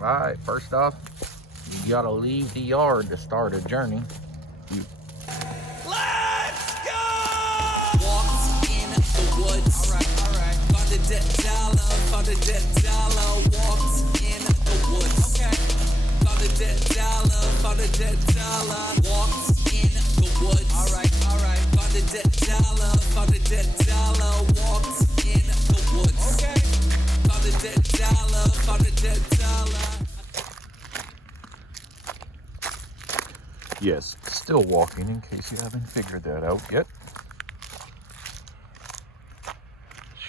Alright, first off, you gotta leave the yard to start a journey. Let's go! Walked in the woods. Alright. Found a dead dollar. Walked in the woods. Okay. Found a dead dollar. Walked in the woods. Alright. Found a dead dollar. Walked in the woods. Okay. Found a dead dollar. Yes, still walking in case you haven't figured that out yet.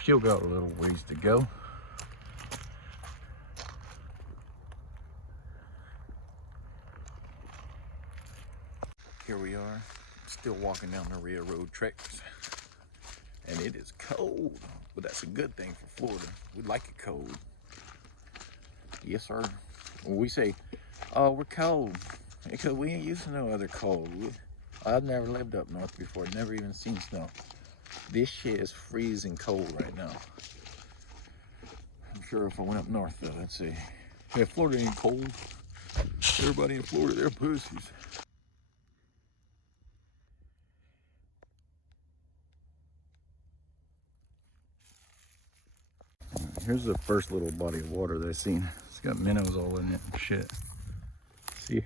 Still got a little ways to go. Here we are, still walking down the railroad tracks. And it is cold, but that's a good thing for Florida. We like it cold. Yes, sir. When we say, oh, we're cold, because we ain't used to no other cold. I've never lived up north before, never even seen snow. This shit is freezing cold right now. I'm sure if I went up north though, I'd say, yeah, Florida ain't cold. Everybody in Florida, they're pussies. Here's the first little body of water that I've seen. It's got minnows all in it and shit. See?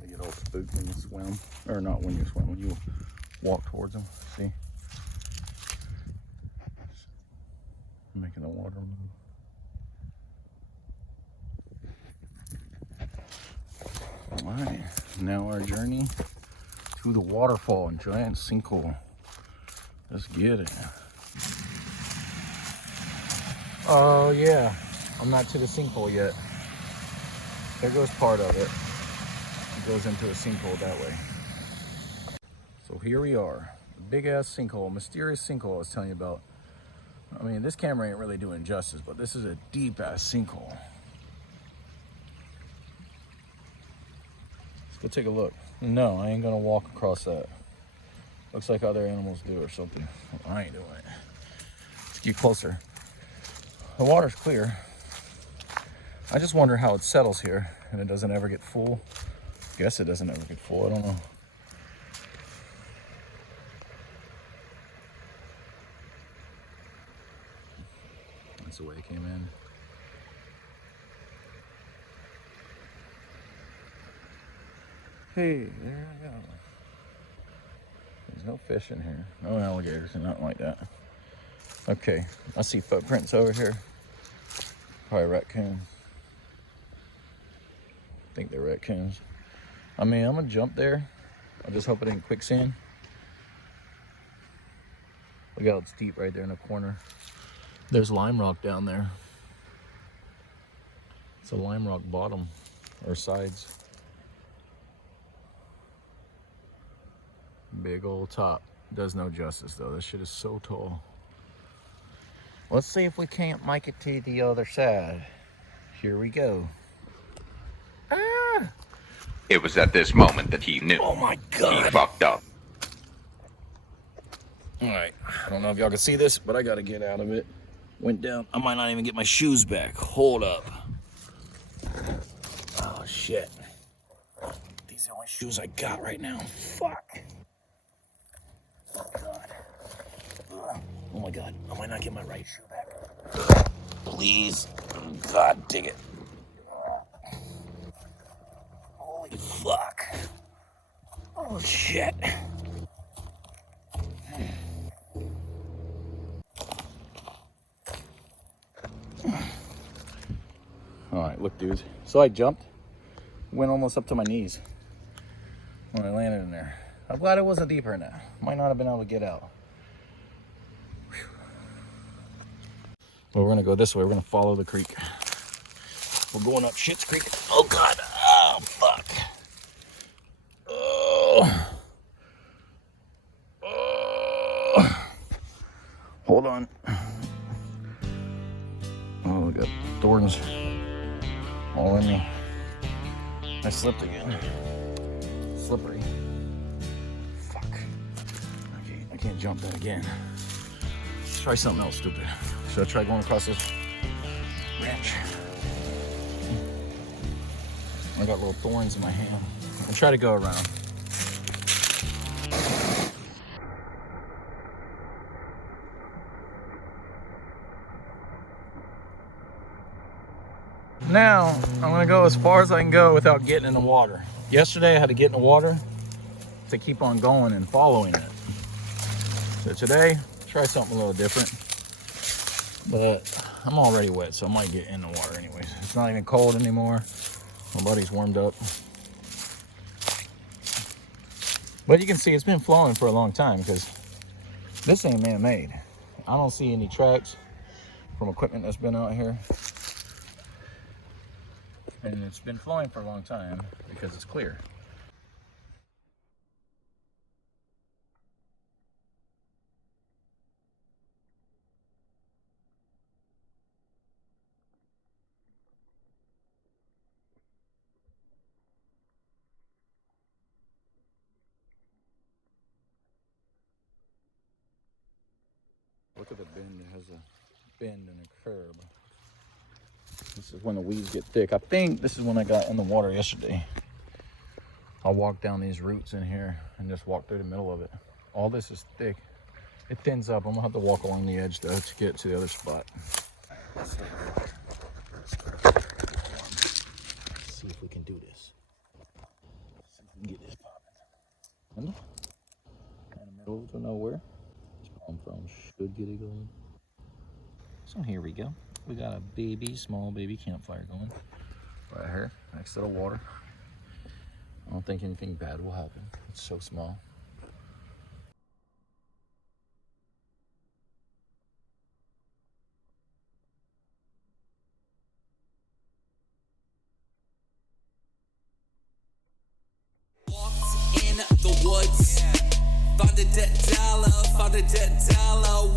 They get all spooked when you swim. Or not when you swim, when you walk towards them. See? Making the water move. Alright, now our journey to the waterfall and giant sinkhole. Let's get it. Oh yeah, I'm not to the sinkhole yet. There goes part of it. It goes into a sinkhole that way. So here we are. Big ass sinkhole, mysterious sinkhole I was telling you about. I mean, this camera ain't really doing justice, but this is a deep ass sinkhole. Let's go take a look. No, I ain't gonna walk across that. Looks like other animals do or something. I ain't doing it. Let's get closer. The water's clear. I just wonder how it settles here and it doesn't ever get full. Guess it doesn't ever get full, I don't know. That's the way it came in. Hey, there we go. There's no fish in here. No alligators or nothing like that. Okay, I see footprints over here. Probably raccoons. I think they're raccoons. I mean, I'm gonna jump there. I just hope it ain't quicksand. Look how it's deep right there in the corner. There's lime rock down there. It's a lime rock bottom or sides. Big old top. Does no justice though. This shit is so tall. Let's see if we can't make it to the other side. Here we go. Ah! It was at this moment that he knew. Oh my God. He fucked up. Alright. I don't know if y'all can see this, but I gotta get out of it. Went down. I might not even get my shoes back. Hold up. Oh shit. These are my shoes I got right now. Fuck. Oh God. Oh my God. I might not get my right shoe back. Please. God dig it. Holy fuck. Oh shit. Alright, look dudes. So I jumped. Went almost up to my knees when I landed in there. I'm glad it wasn't deeper than that. Might not have been able to get out. Whew. Well, we're gonna go this way. We're gonna follow the creek. We're going up Shit's Creek. Oh God! Oh fuck! Oh! Oh! Hold on. Oh, I got thorns all in me. I slipped again. Slippery. can't jump that again. Let's try something else stupid. Should I try going across this branch? I got little thorns in my hand. I'll try to go around. Now, I'm gonna go as far as I can go without getting in the water. Yesterday I had to get in the water to keep on going and following it. So today, try something a little different. But I'm already wet, so I might get in the water anyways. It's not even cold anymore. My body's warmed up. But you can see it's been flowing for a long time because this ain't man-made. I don't see any tracks from equipment that's been out here. And it's been flowing for a long time because it's clear. Look at the bend, it has a bend and a curb. This is when the weeds get thick. I think this is when I got in the water yesterday. I'll walk down these roots in here and just walk through the middle of it. All this is thick. It thins up. I'm gonna have to walk along the edge though to get to the other spot. Let's see if we can do this. See if we can get this popping. In the middle of nowhere. Palm frond should get it going. So here we go. We got a small baby campfire going right here next to the water. I don't think anything bad will happen. It's so small. Walked in the woods, found a dead dollar,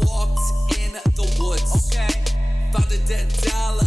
walked in the woods. Okay. Found a dead dollar,